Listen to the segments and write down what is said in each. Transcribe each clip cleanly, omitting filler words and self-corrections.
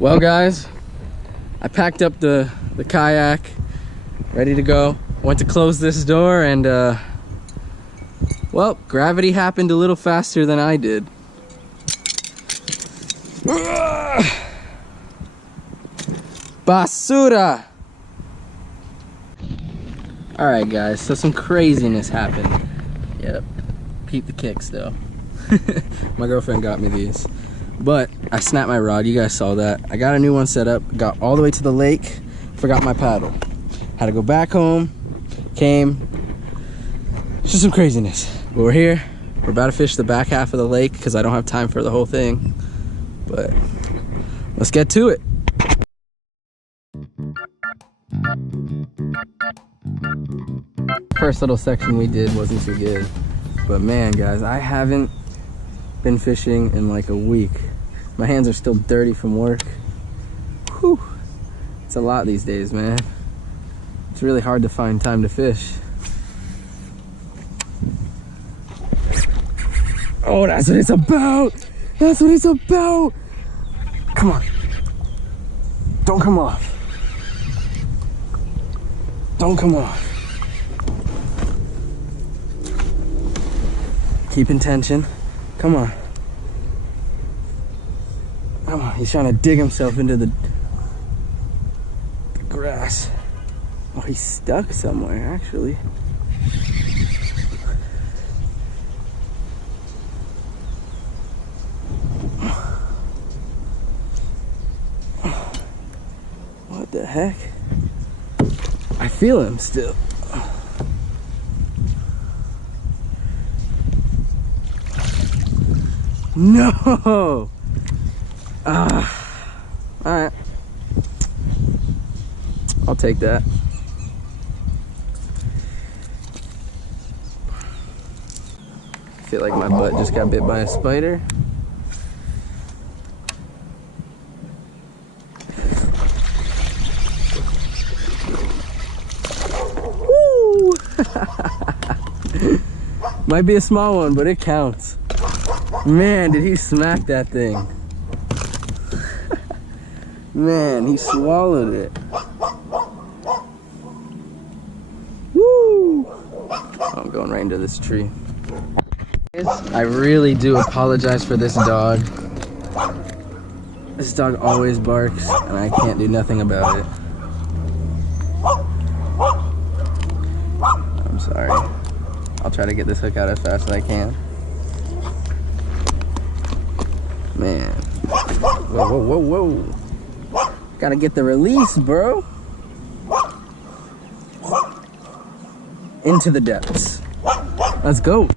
Well guys, I packed up the kayak, ready to go. Went to close this door and well, gravity happened a little faster than I did. Basura! Alright guys, so some craziness happened. Yep, peep the kicks though. My girlfriend got me these. But I snapped my rod, you guys saw that. I got a new one set up, got all the way to the lake, forgot my paddle. Had to go back home, came. It's just some craziness. But we're here, we're about to fish the back half of the lake because I don't have time for the whole thing. But let's get to it. First little section we did wasn't too good. But man guys, I haven't been fishing in like a week. My hands are still dirty from work. Whew. It's a lot these days, man. It's really hard to find time to fish. Oh, that's what it's about! That's what it's about! Come on. Don't come off. Don't come off. Keep in tension. Come on. Come on, he's trying to dig himself into the grass. Oh, he's stuck somewhere, actually. What the heck? I feel him still. No! Alright. I'll take that. I feel like my butt just got bit by a spider. Woo! Might be a small one, but it counts. Man, did he smack that thing. Man, he swallowed it. Woo! I'm going right into this tree. I really do apologize for this dog. This dog always barks, and I can't do nothing about it. I'm sorry. I'll try to get this hook out as fast as I can. Man. Whoa, whoa, whoa, whoa. Gotta get the release, bro. Into the depths. Let's go.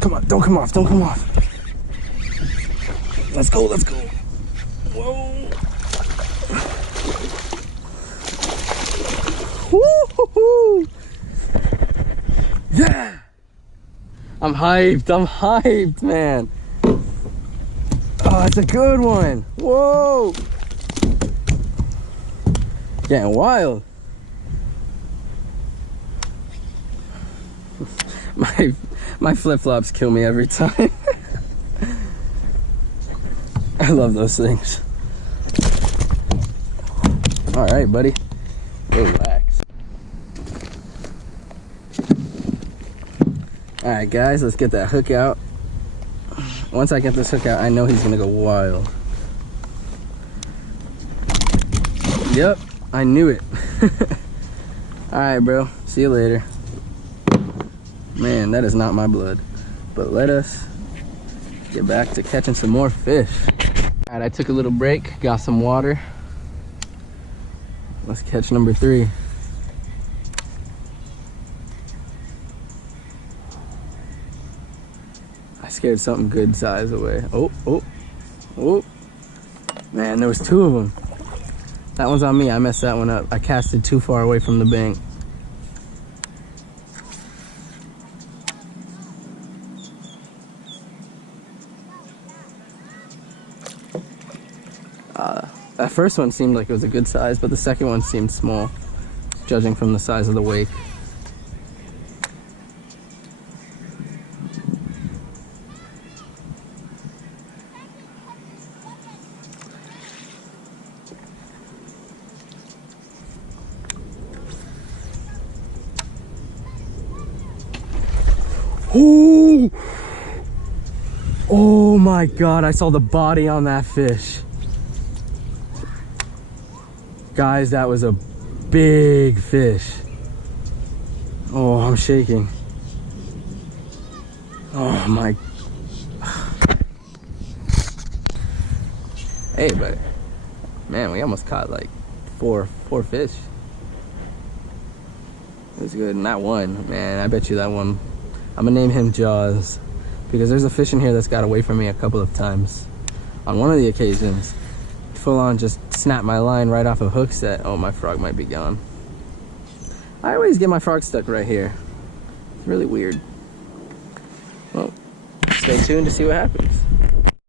Come on, don't come off, don't come off. Let's go, let's go. Whoa. Woo-hoo-hoo. Yeah. I'm hyped, man. Oh, it's a good one. Whoa. Getting wild. My flip-flops kill me every time. I love those things. All right, buddy. Relax. All right, guys, let's get that hook out. Once I get this hook out, I know he's gonna go wild. Yep, I knew it. All right, bro. See you later. Man, that is not my blood. But let us get back to catching some more fish. All right, I took a little break, got some water. Let's catch number 3. I scared something good size away. Oh, oh, oh. Man, there was 2 of them. That one's on me, I messed that one up. I casted too far away from the bank. That first one seemed like it was a good size, but the second one seemed small, judging from the size of the wake. Oh! Oh my God, I saw the body on that fish. Guys, that was a big fish. Oh, I'm shaking. Oh my. Hey, but man, we almost caught like four fish. It was good. And that one, man, I bet you that one, I'm gonna name him Jaws, because there's a fish in here that's got away from me a couple of times. On one of the occasions, full on just snapped my line right off a hook set. Oh, my frog might be gone. I always get my frog stuck right here. It's really weird. Well, stay tuned to see what happens.